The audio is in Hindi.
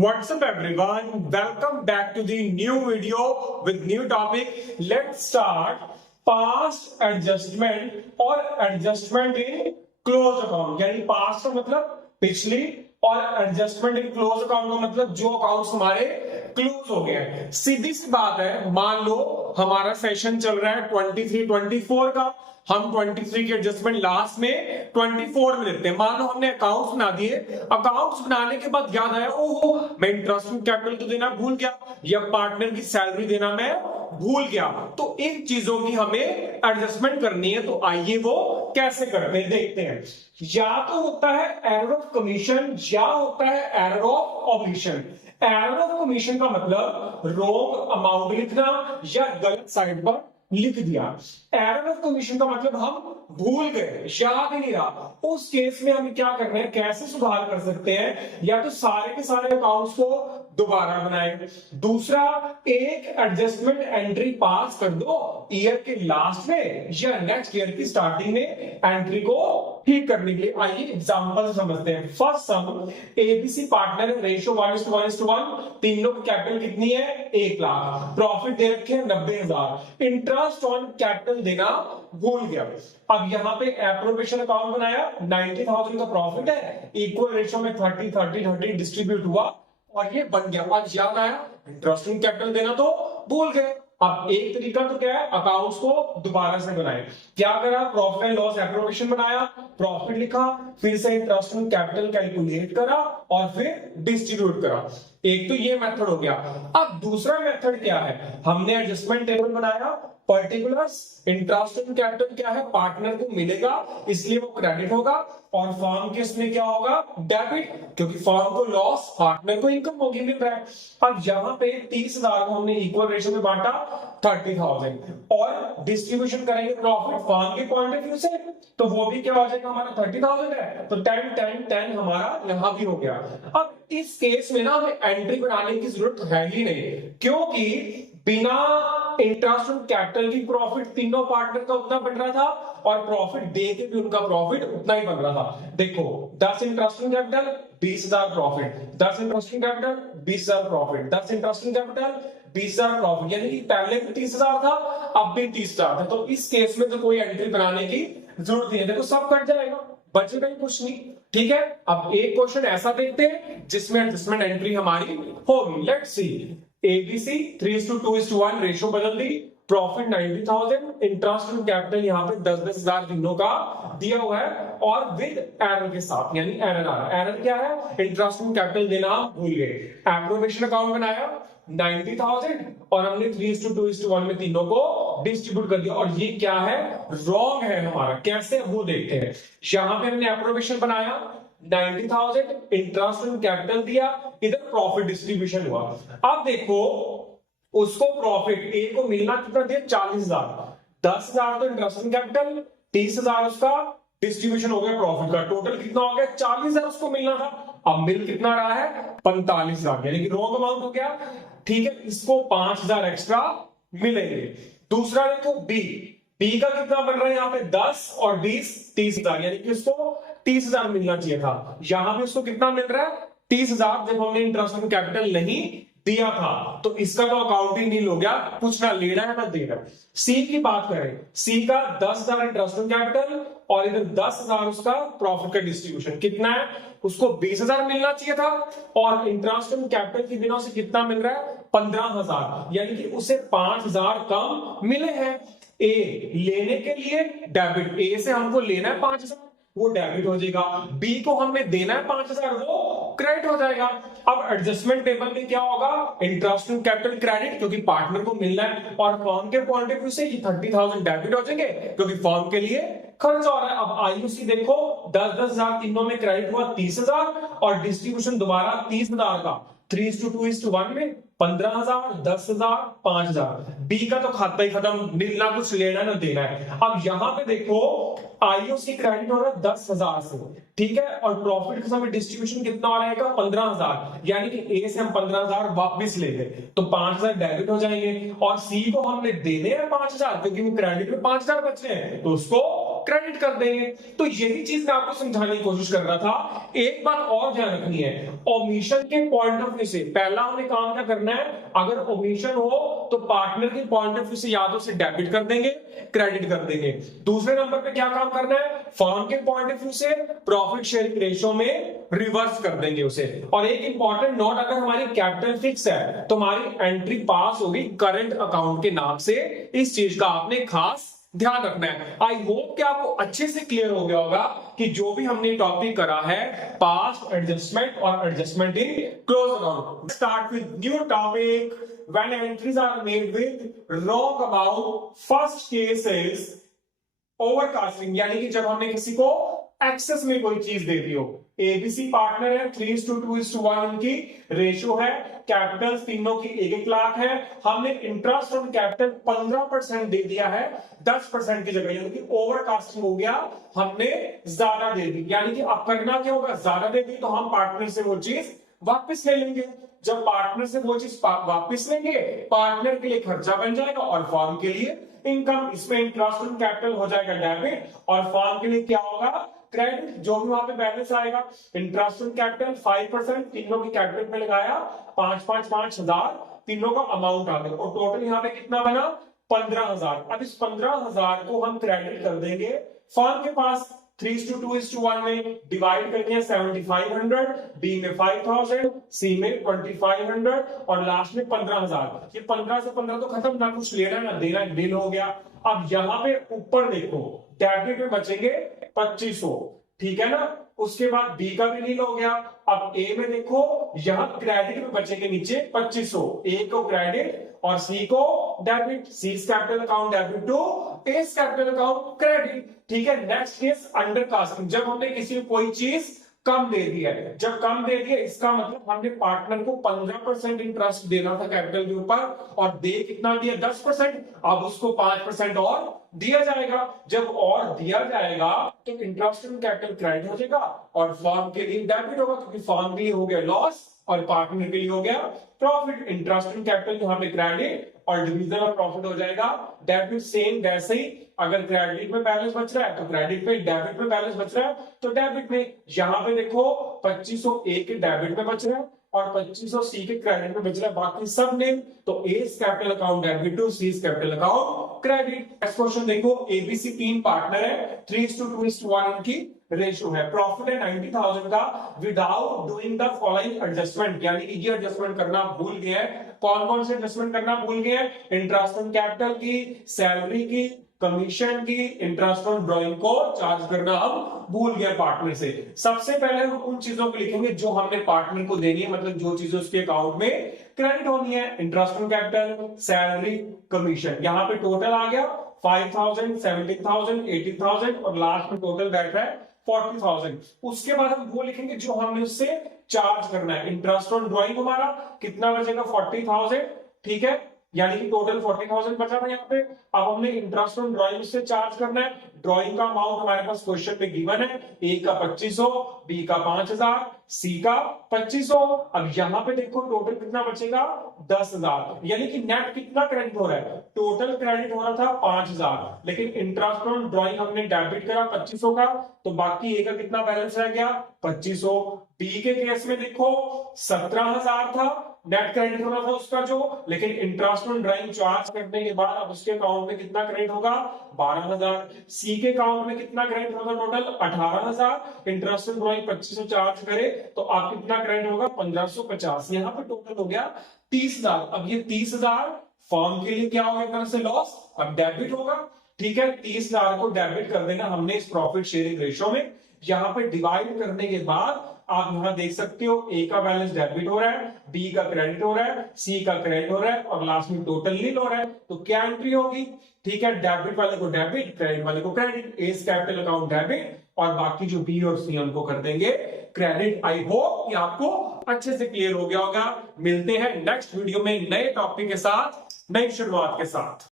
What's up everyone? Welcome back to the new video with new topic. Let's start past adjustment और adjustment in closed account. यानी past का मतलब पिछली और adjustment in closed account का मतलब जो अकाउंट्स हमारे क्लोज हो गए हैं। सीधी सी बात है, मान लो हमारा सेशन चल रहा है 23-24 का, हम 23 की एडजस्टमेंट लास्ट में 24 में लेते हैं। मान लो हमने अकाउंट्स बना दिए, अकाउंट्स बनाने के बाद याद आया ओहो मैं इंटरेस्ट कैपिटल तो देना भूल गया या पार्टनर की सैलरी देना मैं भूल गया, तो इन चीजों की हमें एडजस्टमेंट करनी है। तो आइए वो कैसे करते हैं देखते हैं। या तो होता है एरर ऑफ कमीशन या होता है error of oblation. Error of commission का मतलब रॉन्ग अमाउंट लिखना या गलत साइड पर लिख दिया। एरर ऑफ कमीशन का मतलब हम भूल गए, याद ही नहीं रहा। उस केस में हमें क्या करना है, कैसे सुधार कर सकते हैं? या तो सारे के सारे अकाउंट्स को दोबारा बनाए, दूसरा एक एडजस्टमेंट एंट्री पास कर दो ईयर के लास्ट में या नेक्स्ट ईयर की स्टार्टिंग में एंट्री को ठीक करने के लिए। आइए एग्जांपल समझते हैं। फर्स्ट सम, एबीसी पार्टनर रेशियो 1:1:1, तीनों की कैपिटल कितनी है 1 लाख, प्रॉफिट दे रखे हैं 90,000, इंटरेस्ट ऑन कैपिटल देना भूल गया। अब यहाँ पे एप्रोप्रिएशन अकाउंट बनाया, 90,000 का प्रॉफिट है, इक्वल रेशियो में 30-30-30 डिस्ट्रीब्यूट हुआ और ये बन गया। आज याद आया इंटरेस्ट ऑन कैपिटल देना तो भूल गए। अब एक तरीका तो क्या है, अकाउंट्स को दोबारा से बनाए। क्या करा, प्रॉफिट एंड लॉस एप्रोप्रिएशन बनाया, प्रॉफिट लिखा, फिर से इंटरेस्ट ऑन कैपिटल कैलकुलेट करा और फिर डिस्ट्रीब्यूट करा। एक तो ये मेथड हो गया। अब दूसरा मेथड क्या है, हमने एडजस्टमेंट टेबल बनाया, पर्टिकुलर्स इंटरेस्ट ऑन कैपिटल क्या है पार्टनर को मिलेगा इसलिए वो क्रेडिट होगा, और फर्म के इसमें क्या होगा डेबिट, क्योंकि फर्म को लॉस पार्टनर को इनकम होगी मिल रहा है। अब यहाँ पे 30,000 को हमने इक्वल रेशियो में बांटा 30,000 और डिस्ट्रीब्यूशन करेंगे प्रॉफिट फर्म के पॉइंट ऑफ व्यू से, तो वो भी क्या हो जाएगा, हमारा 30,000 है तो 10-10-10 हमारा यहाँ भी हो गया। अब इस केस में ना हमें एंट्री बनाने की जरूरत है ही नहीं, क्योंकि बिना इंटरेस्ट ऑन कैपिटल की प्रॉफिट तीनों पार्टनर का उतना बन रहा था और प्रॉफिट दे के भी उनका प्रॉफिट उतना ही बन रहा था। देखो 10 interest on capital 20,000 profit, 10 interest on capital 20,000 profit, 10 interest on capital 20,000 profit, यानी कि पहले भी 30,000 था अब भी 30,000 था। तो इस केस में तो कोई एंट्री बनाने की जरूरत नहीं है, देखो सब कट जाएगा, बचेगा ही कुछ नहीं। ठीक है, अब एक क्वेश्चन ऐसा देखते हैं जिसमें एडजस्टमेंट एंट्री हमारी होगी। लेट्स सी, एबीसी 3:2:1 रेशियो बदल दी, प्रॉफिट 90,000, इंटरेस्ट ऑन कैपिटल यहाँ पे 10,000 तीनों का दिया हुआ है और विद एरर के साथ, यानी एरर क्या है, इंटरेस्ट ऑन कैपिटल देना भूल गए। एप्रोप्रिएशन अकाउंट बनाया 90,000 और हमने 3:2:1 में तीनों को डिस्ट्रीब्यूट कर दिया, और ये क्या है रॉन्ग है हमारा, कैसे वो देखते हैं। यहाँ पे हमने एप्रोप्रिएशन बनाया 90,000, इंटरेस्ट ऑन कैपिटल दिया, इधर प्रॉफिट डिस्ट्रीब्यूशन हुआ। अब देखो उसको प्रॉफिट ए को मिलना कितना दिया 40,000, 10,000 तो इंटरेस्ट ऑन कैपिटल, 30,000 उसका डिस्ट्रीब्यूशन हो गया प्रॉफिट का, टोटल कितना हो गया 40,000 उसको मिलना था। अब मिल कितना रहा है 45,000, यानी कि रॉन्ग अमाउंट हो गया। ठीक है, इसको 5,000 एक्स्ट्रा मिलेंगे। दूसरा देखो बी, बी का कितना बन रहा है यहाँ पे 10 और 20 30,000, यानी कि उसको 30,000 मिलना चाहिए था, यहां पे उसको कितना मिल रहा है 30,000, जब हमने इंटरेस्ट ऑन कैपिटल नहीं दिया था तो इसका तो अकाउंट ही नहीं हो गया, कुछ ना लेना है ना देना। सी की बात करें, सी का 10,000 इंटरेस्ट ऑन कैपिटल और इधर 10,000 उसका प्रॉफिट का डिस्ट्रीब्यूशन, कितना है उसको 20,000 मिलना चाहिए था, और इंटरेस्ट ऑन कैपिटल की बिना उसे कितना मिल रहा है 15,000, यानी कि उसे 5,000 कम मिले हैं। ए लेने के लिए डेबिट, ए से हमको लेना है 5,000, वो डेबिट हो जाएगा, बी को हमें देना है 5,000, वो क्रेडिट हो जाएगा। अब एडजस्टमेंट टेबल में क्या होगा, इंटरेस्ट ऑन कैपिटल क्रेडिट क्योंकि पार्टनर को मिलना है, और फर्म के पॉइंट ऑफ व्यू से ये 30,000 डेबिट हो जाएंगे क्योंकि फर्म के लिए खर्च हो रहा है। अब आईयूसी देखो 10,000 तीनों में क्रेडिट हुआ 30,000 और डिस्ट्रीब्यूशन दोबारा 30,000 का 3:2:1 में 15,000, 10,000, 5,000। बी का तो खाता ही खत्म, मिलना कुछ लेना ना देना है। अब यहां पे देखो आईओसी क्रेडिट हो रहा है 10,000 से, ठीक है, और प्रॉफिट के समय डिस्ट्रीब्यूशन कितना हो रहेगा 15,000, यानी कि ए से हम 15,000 वापस ले गए तो 5,000 डेबिट हो जाएंगे, और सी को हमने देने हैं 5,000 क्योंकि वो क्रेडिट में 5,000 बच रहे हैं तो उसको क्रेडिट कर देंगे। तो यही चीज मैं आपको समझाने की कोशिश कर रहा था। एक बात और ध्यान रखनी है, ओमिशन के पॉइंट ऑफ व्यू से पहला हमें काम क्या करना है, अगर ओमिशन हो तो पार्टनर के पॉइंट ऑफ व्यू से या तो उसे डेबिट कर देंगे, क्रेडिट कर देंगे। दूसरे नंबर पे क्या काम करना है, फर्म के पॉइंट ऑफ व्यू से प्रॉफिट शेयरिंग रेशियो में रिवर्स कर देंगे उसे। और एक इंपॉर्टेंट नोट, अगर हमारी कैपिटल फिक्स है तो हमारी एंट्री पास होगी करंट अकाउंट के नाम से। इस चीज का आपने खास ध्यान रखना है। आई होप कि आपको अच्छे से क्लियर हो गया होगा कि जो भी हमने टॉपिक करा है पास्ट एडजस्टमेंट और adjustment in close account. Start with new topic, when entries are made with wrong amount. First case is overcasting, यानी कि जब हमने किसी को एक्सेस में कोई चीज दे दी हो। एबीसी पार्टनर है, 3:2:1 इनकी रेशियो है, कैपिटल तीनों की 1-1 लाख है। हमने इंटरेस्ट ऑन कैपिटल 15% दे दिया है 10% की जगह, यानी कि ओवरकास्टिंग हो गया, हमने ज्यादा दे दी। यानी कि अब करना क्या होगा, ज्यादा दे दी तो हम पार्टनर से वो चीज वापस ले लेंगे। जब पार्टनर से वो चीज वापस लेंगे, पार्टनर के लिए खर्चा बन जाएगा और फर्म के लिए इनकम। इसमें इंटरेस्ट ऑन कैपिटल हो जाएगा डेबिट और फर्म के लिए क्या होगा, क्रेडिट। जो भी वहां पे बैलेंस आएगा, इंटरेस्ट ऑन कैपिटल 5%, तीनों की कैपिटल में लगाया 5,500 तीनों का अमाउंट आ गया और टोटल यहाँ पे कितना बना 15,000। अब इस 15,000 को हम क्रेडिट कर देंगे फर्म के पास। 3:2:1 में डिवाइड करनी है 7,500, बी में 5,000, सी में 2,500 और लास्ट में 15,000। ये 15 से 15 तो खत्म, ना कुछ लेना ना देना, बिल हो गया। अब यहाँ पे ऊपर देखो डेबिट में बचेंगे 2,500, ठीक है ना। उसके बाद बी का भी नील हो गया। अब ए में देखो यहां क्रेडिट में बचेंगे नीचे 2,500, ए को क्रेडिट और सी को debit. C capital account debit to S capital account credit, ठीक है। नेक्स्ट केस अंडर कास्टिंग, जब हमने किसी को कोई चीज कम दे दिया है। जब कम दे दिया इसका मतलब हमने पार्टनर को 15% इंटरेस्ट देना था कैपिटल के ऊपर और दे कितना दिया 10%। अब उसको 5% और दिया जाएगा। जब और दिया जाएगा तो इंटरेस्ट इन कैपिटल क्रेडिट हो जाएगा और फर्म के लिए डेबिट होगा, क्योंकि फर्म के लिए हो गया लॉस और पार्टनर के लिए हो गया प्रॉफिट। इंटरेस्ट इन कैपिटल यहाँ पे क्रेडिट और डिवीजन ऑफ प्रॉफिट हो जाएगा डेबिट। सेम वैसे ही अगर क्रेडिट में बैलेंस बच रहा है तो क्रेडिट में, डेबिट में बैलेंस बच रहा है तो डेबिट में। यहाँ पे देखो 2,500 ए के डेबिट में बच रहा है और 2,500 सी के क्रेडिट में बच रहा है, बाकी सब नेम। तो S capital account debit to C capital account credit. Next question देखो, एबीसी 3 पार्टनर है, 3:2:1 इनकी रेशियो है। प्रॉफिट है 90,000 का without doing the following adjustment, यानी कि ये एडजस्टमेंट करना भूल गए हैं। कौन कौन से एडजस्टमेंट करना भूल गए हैं, इंटरेस्ट ऑन कैपिटल की, सैलरी की, कमीशन की, इंटरेस्ट ऑन ड्राइंग को चार्ज करना हम भूल गए पार्टनर से। सबसे पहले हम उन चीजों को लिखेंगे जो हमने पार्टनर को देनी है, मतलब जो चीजें उसके अकाउंट में क्रेडिट होनी है। Interest on capital, salary, commission. यहाँ पे टोटल आ गया 5,000, 17,000, 18,000 और लास्ट में टोटल बैठ रहा है 40,000। उसके बाद हम वो लिखेंगे जो हमने उससे चार्ज करना है। इंटरेस्ट ऑन ड्राइंग हमारा कितना बचेगा 40,000, ठीक है, यानी कि टोटल 40,000 बचा था यहाँ पे। अब हमने इंटरेस्ट ऑन ड्राइंग से चार्ज करना है। ड्राइंग का अमाउंट हमारे पास क्वेश्चन में गिवन है, ए का 2,500, बी का 5,000, सी का 2,500। अब यहाँ पे देखो टोटल कितना बचेगा 10,000, यानी कि नेट कितना क्रेडिट हो रहा है, टोटल क्रेडिट हो रहा था 5,000, लेकिन इंटरेस्ट ऑन ड्राइंग हमने डेबिट करा 2,500 का, तो बाकी ए का कितना बैलेंस रह गया 2,500। बी के केस में देखो 17,000 था नेट क्रेडिट होना था उसका जो, लेकिन इंटरेस्ट ऑन ड्राइंग चार्ज करने के बाद अब उसके अकाउंट में कितना क्रेडिट होगा 12,000। सी के अकाउंट में कितना क्रेडिट होगा total 18,000। Interest on drawing 2,500 charge करे तो आप कितना क्रेडिट होगा 1,550। यहाँ पे टोटल हो गया 30,000। अब ये 30,000 फर्म के लिए क्या होगा एक तरह से लॉस, अब डेबिट होगा, ठीक है। 30,000 को डेबिट कर देना हमने इस प्रॉफिट शेयरिंग रेशियो में। यहाँ पे डिवाइड करने के बाद आप यहां देख सकते हो ए का बैलेंस डेबिट हो रहा है, बी का क्रेडिट हो रहा है, सी का क्रेडिट हो रहा है और लास्ट में टोटल नील हो रहा है। तो क्या एंट्री होगी, ठीक है, डेबिट वाले को डेबिट, क्रेडिट वाले को credit. S capital account debit और बाकी जो बी और सी उनको कर देंगे क्रेडिट। आई होप कि आपको अच्छे से क्लियर हो गया होगा। मिलते हैं नेक्स्ट वीडियो में नए टॉपिक के साथ, नई शुरुआत के साथ।